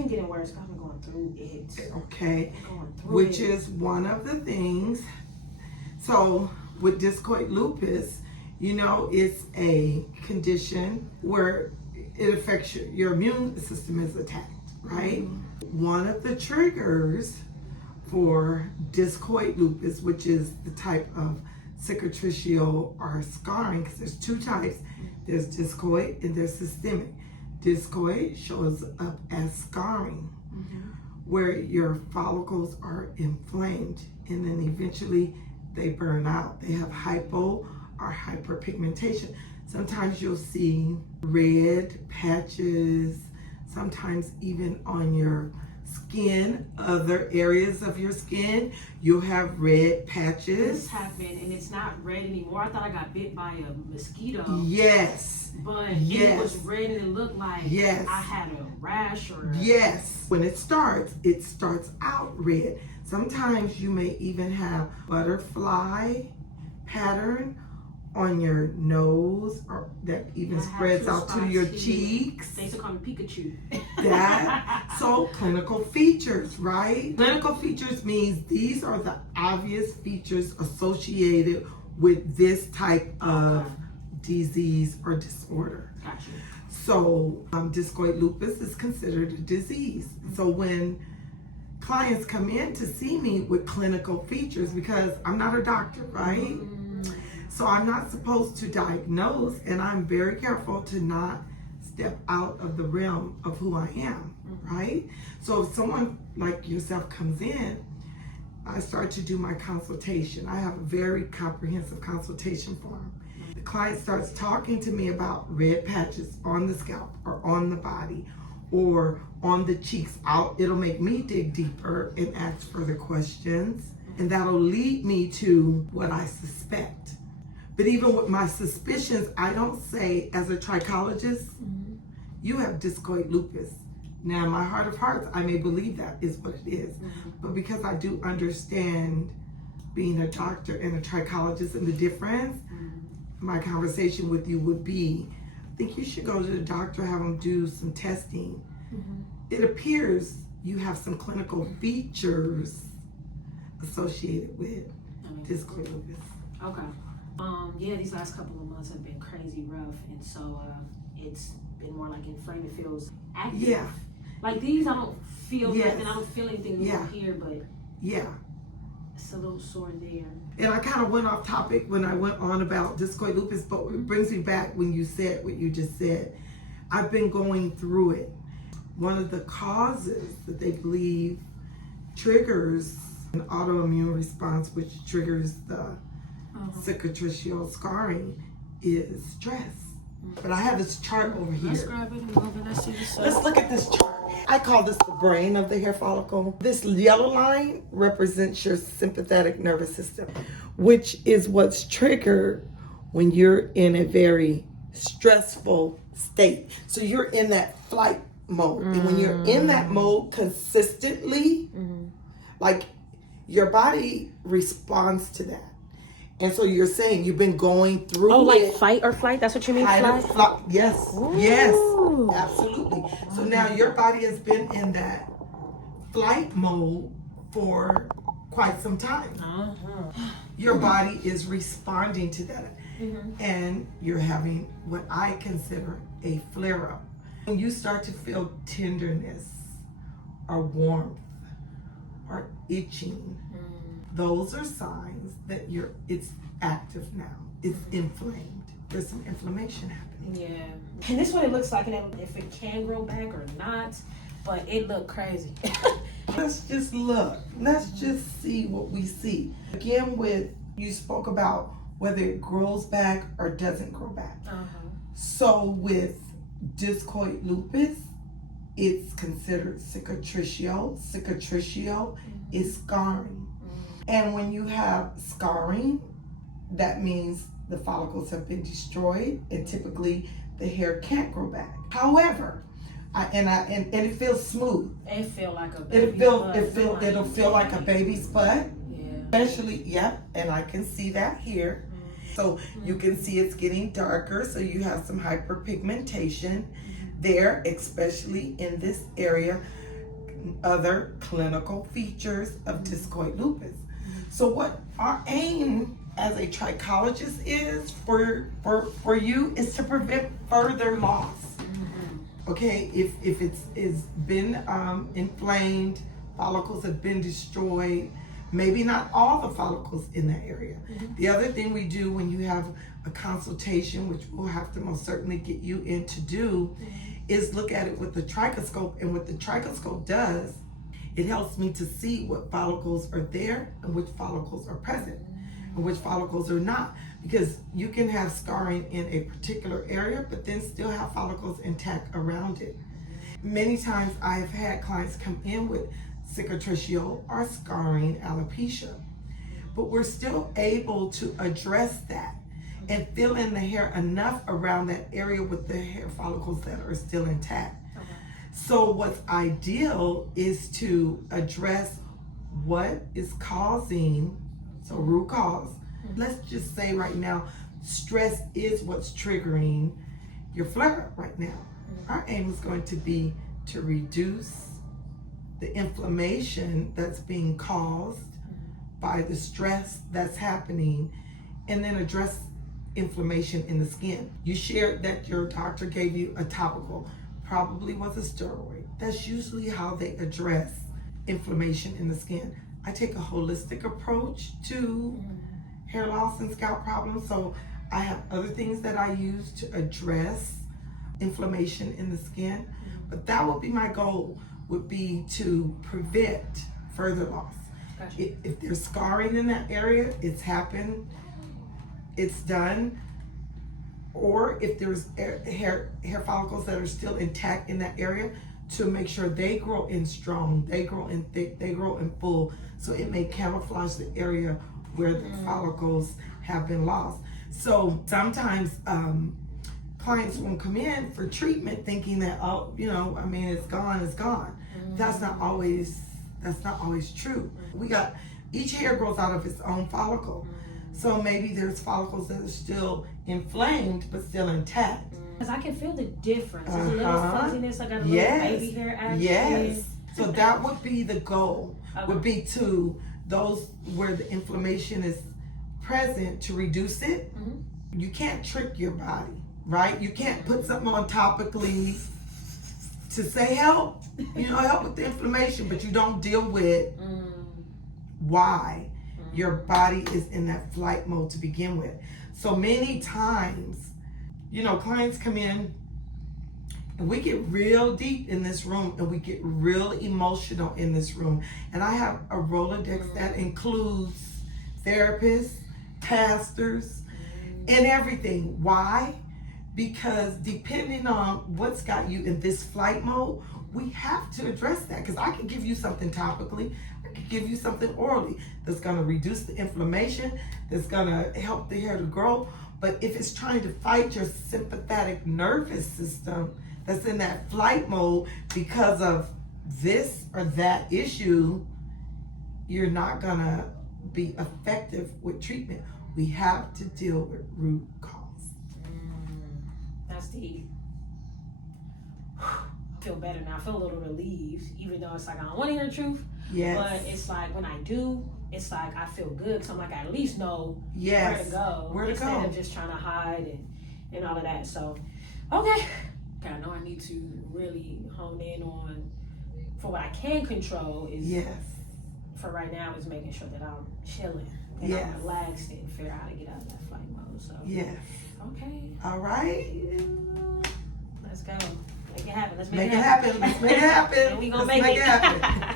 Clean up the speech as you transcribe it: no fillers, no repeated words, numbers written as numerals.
been getting worse. I've been going through it. Okay. Going through Which it. is one of the things. So with Discoid Lupus, you know, it's a condition where it affects your immune system is attacked, right? Mm-hmm. One of the triggers for Discoid Lupus, which is the type of cicatricial or scarring, because there's two types. There's discoid and there's systemic. Discoid shows up as scarring, where your follicles are inflamed and then eventually they burn out. They have hypo or hyperpigmentation. Sometimes you'll see red patches, sometimes even on your skin, other areas of your skin, you'll have red patches. This happened and it's not red anymore. I thought I got bit by a mosquito. Yes. But yes. It was red and it looked like yes. I had a rash or yes. When it starts out red. Sometimes you may even have butterfly pattern on your nose, or that even spreads out to your cheeks. They used to call me Pikachu. So clinical features, right? Clinical features means these are the obvious features associated with this type of disease or disorder. Gotcha. So Discoid lupus is considered a disease. So when clients come in to see me with clinical features, because I'm not a doctor, right? So I'm not supposed to diagnose, and I'm very careful to not step out of the realm of who I am, right? So if someone like yourself comes in, I start to do my consultation. I have a very comprehensive consultation form. The client starts talking to me about red patches on the scalp or on the body or on the cheeks. It'll make me dig deeper and ask further questions, and that'll lead me to what I suspect. But even with my suspicions, I don't say, as a trichologist, you have discoid lupus. Now, in my heart of hearts, I may believe that is what it is. But because I do understand being a doctor and a trichologist and the difference, my conversation with you would be, I think you should go to the doctor, have them do some testing. It appears you have some clinical features associated with discoid lupus. Okay. Yeah, these last couple of months have been crazy rough, and so it's been more like inflamed. It feels active. Yeah. Like these, I don't feel nothing. I don't feel anything here, but it's a little sore there. And I kind of went off topic when I went on about discoid lupus, but it brings me back when you said what you just said. I've been going through it. One of the causes that they believe triggers an autoimmune response, which triggers the cicatricial scarring, is stress. But I have this chart over here. Let's grab it and move it. Let's see this. Let's look at this chart. I call this the brain of the hair follicle. This yellow line represents your sympathetic nervous system, which is what's triggered when you're in a very stressful state. So you're in that flight mode. And when you're in that mode consistently, like your body responds to that. And so you're saying you've been going through like fight or flight? That's what you mean, flight? Yes, yes, absolutely. So now your body has been in that flight mode for quite some time. Your body is responding to that. And you're having what I consider a flare-up. When you start to feel tenderness or warmth or itching, those are signs that it's active now. It's inflamed. There's some inflammation happening. Yeah. And this is what it looks like, and if it can grow back or not, but it looked crazy. Let's just look. Let's just see what we see. Again, you spoke about whether it grows back or doesn't grow back. So with discoid lupus, it's considered cicatricial. Cicatricial is scarring. And when you have scarring, that means the follicles have been destroyed, and typically the hair can't grow back. However, and it feels smooth. It feel like a baby's butt. It'll feel like a baby's butt. Yeah. Especially, and I can see that here. So you can see it's getting darker, so you have some hyperpigmentation there, especially in this area. other clinical features of discoid lupus. So what our aim as a trichologist is for you is to prevent further loss. Okay, if it's been inflamed, follicles have been destroyed, maybe not all the follicles in that area. The other thing we do when you have a consultation, which we'll have to most certainly get you in to do, is look at it with the trichoscope. And what the trichoscope does, it helps me to see what follicles are there and which follicles are present and which follicles are not. Because you can have scarring in a particular area, but then still have follicles intact around it. Many times I've had clients come in with cicatricial or scarring alopecia, but we're still able to address that and fill in the hair enough around that area with the hair follicles that are still intact. So what's ideal is to address what is causing, so root cause. Let's just say right now, stress is what's triggering your flare-up right now. Our aim is going to be to reduce the inflammation that's being caused by the stress that's happening, and then address inflammation in the skin. You shared that your doctor gave you a topical, probably was a steroid. That's usually how they address inflammation in the skin. I take a holistic approach to hair loss and scalp problems, so I have other things that I use to address inflammation in the skin, but that would be my goal, would be to prevent further loss. Gotcha. If there's scarring in that area, it's happened, it's done. Or if there's hair follicles that are still intact in that area, to make sure they grow in strong, they grow in thick, they grow in full, so it may camouflage the area where the follicles have been lost. So sometimes clients won't come in for treatment thinking that, oh, you know, I mean, it's gone, it's gone. That's not always true. Each hair grows out of its own follicle. So maybe there's follicles that are still inflamed but still intact. Because I can feel the difference. There's a little fuzziness, I got a little baby hair action. Yes. So that would be the goal, would be to those where the inflammation is present, to reduce it. You can't trick your body, right? You can't put something on topically to say help, help with the inflammation, but you don't deal with why your body is in that flight mode to begin with. So many times, clients come in and we get real deep in this room and we get real emotional in this room. And I have a Rolodex that includes therapists, pastors, and everything. Why? Because depending on what's got you in this flight mode, we have to address that. Because I can give you something topically, I can give you something orally that's going to reduce the inflammation, that's going to help the hair to grow. But if it's trying to fight your sympathetic nervous system that's in that flight mode because of this or that issue, you're not going to be effective with treatment. We have to deal with root cause. That's deep. I feel better now. I feel a little relieved, even though it's like I don't want to hear the truth. Yes. But it's like when I do, it's like I feel good because I'm like, I at least know yes. where to go. Where to instead go. of just trying to hide and all of that. So, okay. I know I need to really hone in on, for what I can control is, yes. for right now, is making sure that I'm chilling and yes. I'm relaxed and figure out how to get out of that flight mode. So, yes. Okay. All right. Let's go. Make it happen. Let's make it happen. Let's make it happen. And we gonna Let's make it happen.